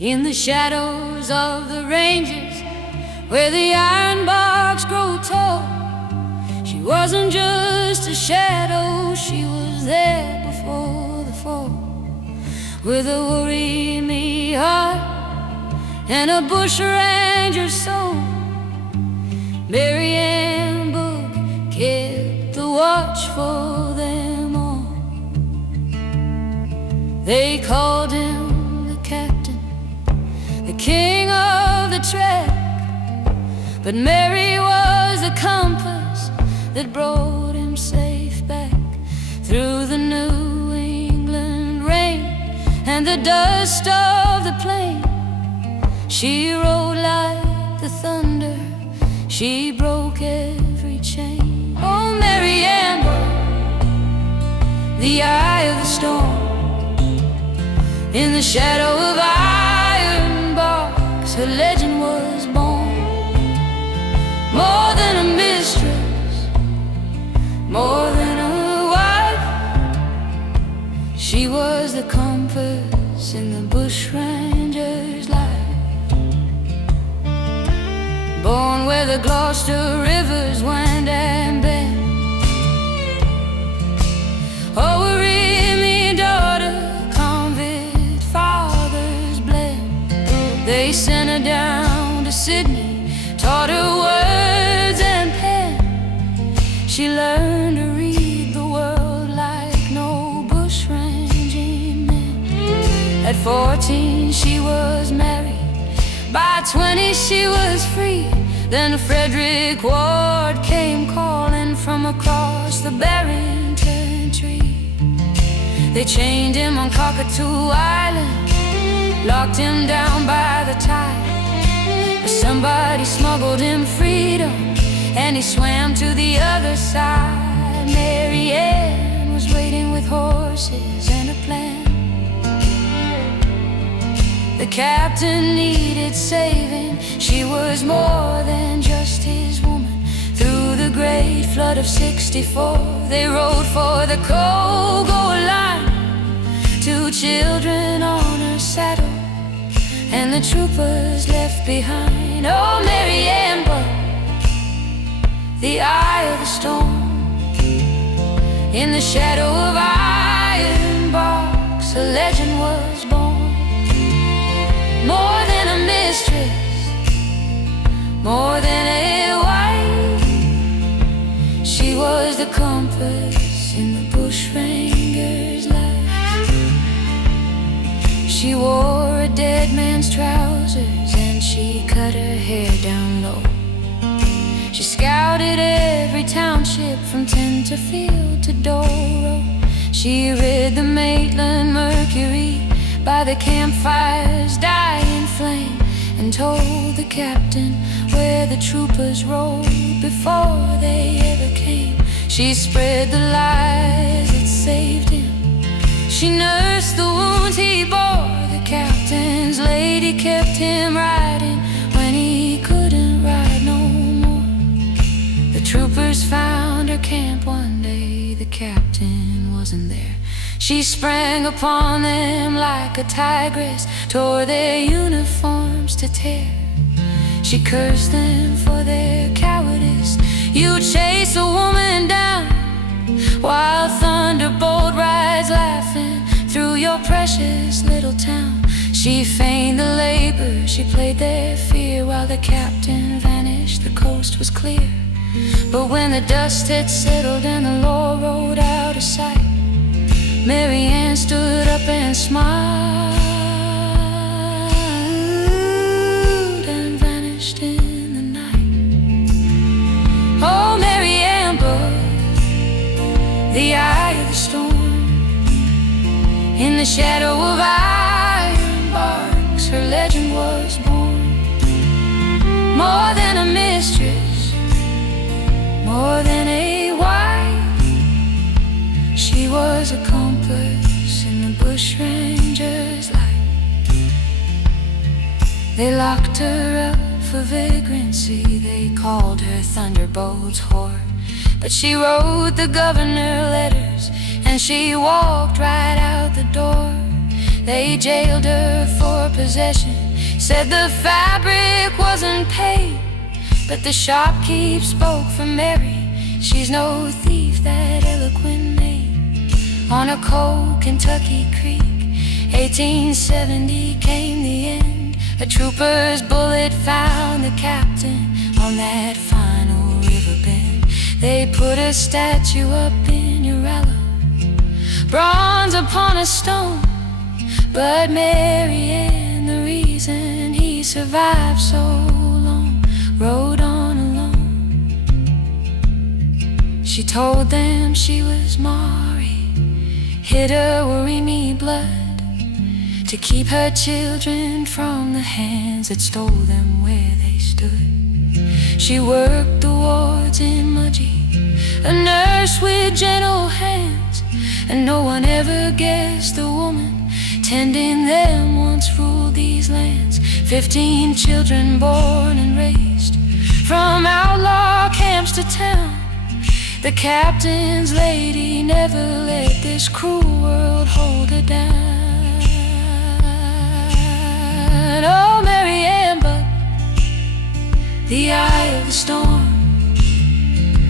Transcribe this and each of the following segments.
In the shadows of the ranges, where the iron barks grow tall, she wasn't just a shadow, she was there before the fall. With a Worimi heart and a Bushranger soul, Mary Ann Bugg kept the watch for them all. They called him the captain, the king of the track, but Mary was the compass that brought him safe back through the New England rain and the dust of the plain. She rode like the thunder, she broke every chain. Oh, Mary Ann Bugg, the eye of the storm, in the shadow of iron bars, her legend was born. More than a mistress, more than a wife, she was the compass in the Bushranger's life. Born where the Gloucester rivers wind and bend, oh, Worimi daughter, convict fathers bled. They sent her down to Sydney, taught her words and pen. She learned to read the world like no bushranging men. At 14 she was married, by 20 she was free. Then Frederick Ward came calling from across the Barrington tree. They chained him on Cockatoo Island, locked him down by the tide. But somebody smuggled him freedom, and he swam to the other side. Mary Ann was waiting with horses and a plan. The captain needed saving, she was more than just his woman. Through the great flood of '64, they rode for the Cogo line. 2 children on her saddle, and the troopers left behind. Oh, Mary Ann Bugg, the eye of the storm, in the shadow of iron bars, her legend was born. More than a mistress, more than a wife, she was the compass in the Bushranger's life. She wore a dead man's trousers, and she cut her hair down low. She scouted every township from Tenterfield to Doro. She read the Maitland Mercury by the campfire's dying flame, and told the captain where the troopers rode before they ever came. She spread the lies that saved him, she nursed the wounds he bore. The captain's lady kept him riding when he couldn't ride no more. The troopers found her camp one day, the captain wasn't there. She sprang upon them like a tigress, tore their uniforms to tear. She cursed them for their cowardice. You chase a woman down, while Thunderbolt rides laughing through your precious little town. She feigned the labor, she played their fear, while the captain vanished, the coast was clear. But when the dust had settled and the law rode out of sight, Mary Ann stood up and smiled and vanished in the night. Oh, Mary Ann Bugg, the eye of the storm, in the shadow of iron bars, her legend was born. More than a mistress, more than a wife, she was a compass in the Bushranger's life. They locked her up for vagrancy, they called her Thunderbolt's whore. But she wrote the governor letters, and she walked right out the door. They jailed her for possession, said the fabric wasn't paid. But the shopkeep spoke for Mary, she's no thief, that eloquent maid. On a cold Kentucky creek, 1870 came the end. A trooper's bullet found the captain on that final river bend. They put a statue up in Urella, bronze upon a stone. But Mary Ann, the reason he survived so long, rode on alone. She told them she was Mari, hid her Worimi blood to keep her children from the hands that stole them where they stood. She worked the wards in Mudgee, a nurse with gentle hands, and no one ever guessed the woman tending them once ruled these lands. 15 children born and raised, from outlaw camps to town. The captain's lady never let this cruel world hold her down. Oh, Mary Ann Bugg, the eye of the storm.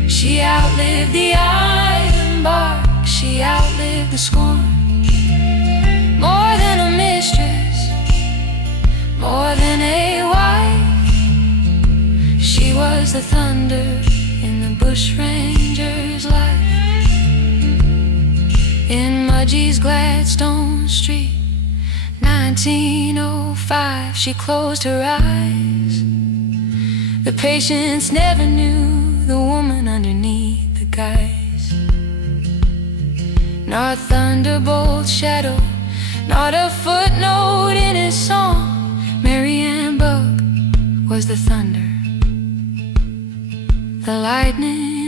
She outlived the iron bark, she outlived the scorn. More than a mistress, more than a wife, she was the thunder in the Bushranger's life. In Mudgee's Gladstone Street, 1905, she closed her eyes. The patients never knew the woman underneath the guise. Nor Thunderbolt's shadow, not a footnote in his song. Mary Ann Bugg was the thunder, the lightning